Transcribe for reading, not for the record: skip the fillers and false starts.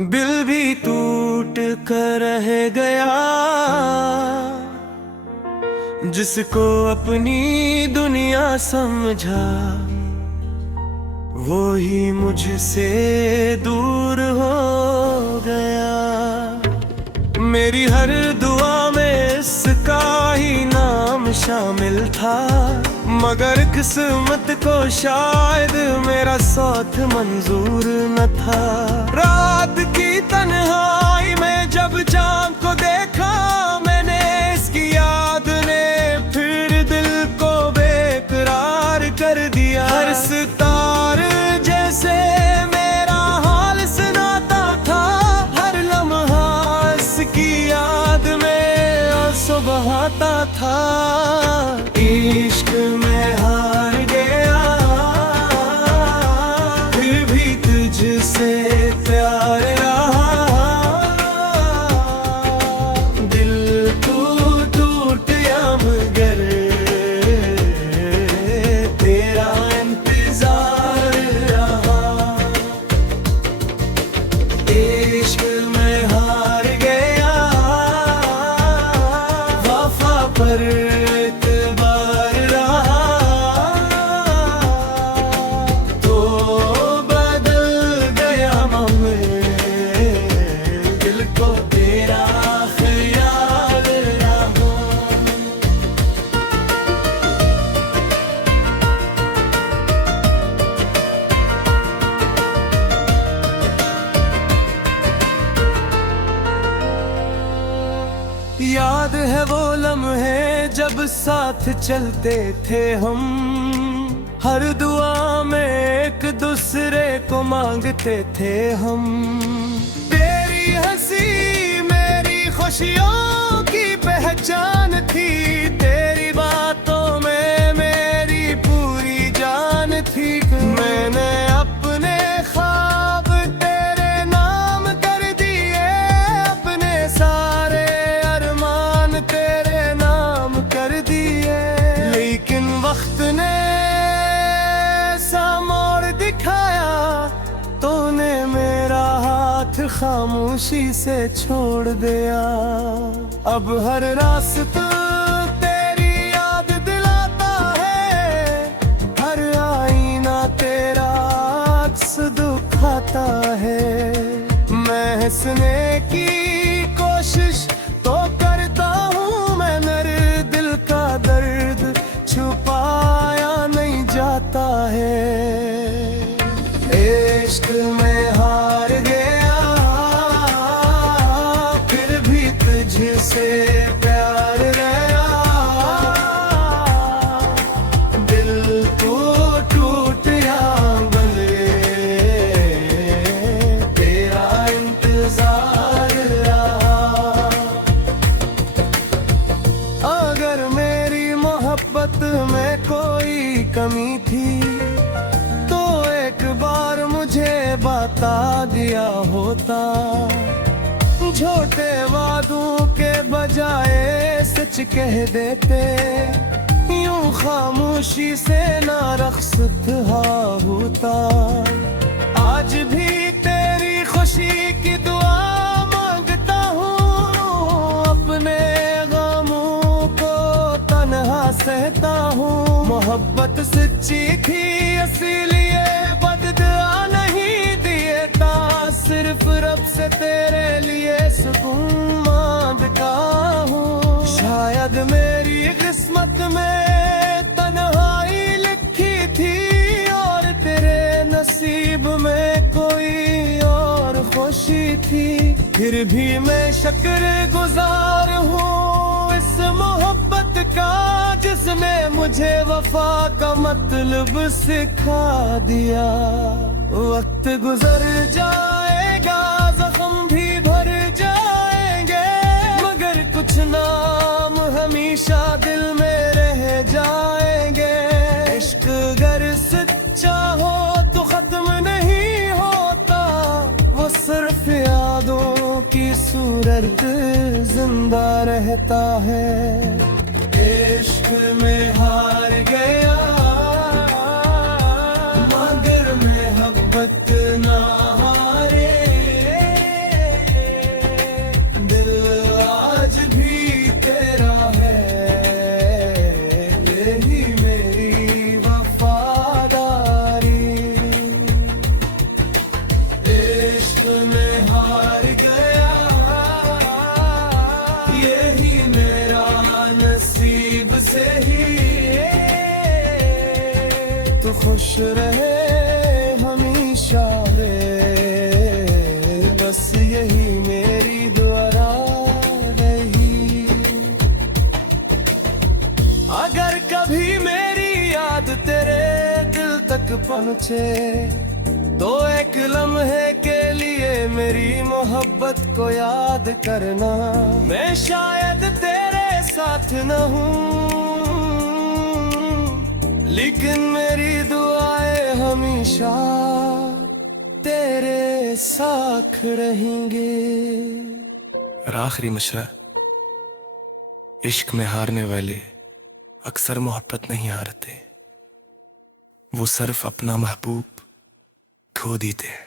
दिल भी टूट कर रह गया, जिसको अपनी दुनिया समझा वो ही मुझसे दूर हो गया। मेरी हर दुआ में इसका ही नाम शामिल था, मगर किस्मत को शायद मेरा साथ मंजूर न था। रात की तन्हाई में जब चाँद को देखा मैंने, इसकी याद ने फिर दिल को बेकरार कर दिया। हर सितार जैसे मेरा हाल सुनाता था, हर लम्हा इसकी याद में आंसू बहाता था। इश्क में हार गया, फिर भी तुझसे प्यार रहा। दिल टूट या मगर तेरा इंतजार रहा। इश्क में हार गया, वफा पर याद है वो लम्हे जब साथ चलते थे हम, हर दुआ में एक दूसरे को मांगते थे हम। तेरी हंसी मेरी खुशियों की पहचान थी, तेरी बातों में मेरी पूरी जान थी। मैंने अपने ख्वाब तेरे नाम कर दिए, अपने सारे तेरे नाम कर दिए। लेकिन वक्त ने सा मोड़ दिखाया, तूने मेरा हाथ खामोशी से छोड़ दिया। अब हर रास्ता तेरी याद दिलाता है, हर आईना तेरा अक्स दुखाता है। मैं हंसने की कोशिश तो करता हूँ, मगर दिल का दर्द छुपाया नहीं जाता है। इश्क में हार गया, फिर भी तुझसे प्यार रहा। दिल को टूट या बंधे तेरा इंतजार रहा। अगर मेरी मोहब्बत में कोई कमी थी तो एक बार मुझे बता दिया होता। झूठे वादों के बजाय सच कह देते, यूं खामोशी से ना रख्सत होता। आज भी तेरी खुशी की दुआ मांगता हूँ, अपने सहता हूँ। मोहब्बत सच्ची थी इसीलिए बददुआ नहीं दिए था, सिर्फ रब से तेरे लिए सुकून मांगता हूँ। शायद मेरी किस्मत में तन्हाई लिखी थी, और तेरे नसीब में कोई और खुशी थी। फिर भी मैं शुक्रगुजार हूँ इस मोहब्बत का, जिसने मुझे वफा का मतलब सिखा दिया। वक्त गुजर जाएगा, जख्म भी भर जाएंगे, मगर कुछ नाम हमेशा दिल में रह जाएंगे। इश्क अगर सच्चा हो तो खत्म नहीं होता, वो सिर्फ यादों की सूरत जिंदा रहता है। इश्क में हार गया, मगर मोहब्बत ना हारे। खुश रहे हमेशा वे, बस यही मेरी दुआ रही। अगर कभी मेरी याद तेरे दिल तक पहुंचे तो एक लम्हे के लिए मेरी मोहब्बत को याद करना। मैं शायद तेरे साथ न हूँ, लेकिन मेरी दुआएं हमेशा तेरे साथ रहेंगे। और आखिरी मशरा, इश्क में हारने वाले अक्सर मोहब्बत नहीं हारते, वो सिर्फ अपना महबूब खो देते हैं।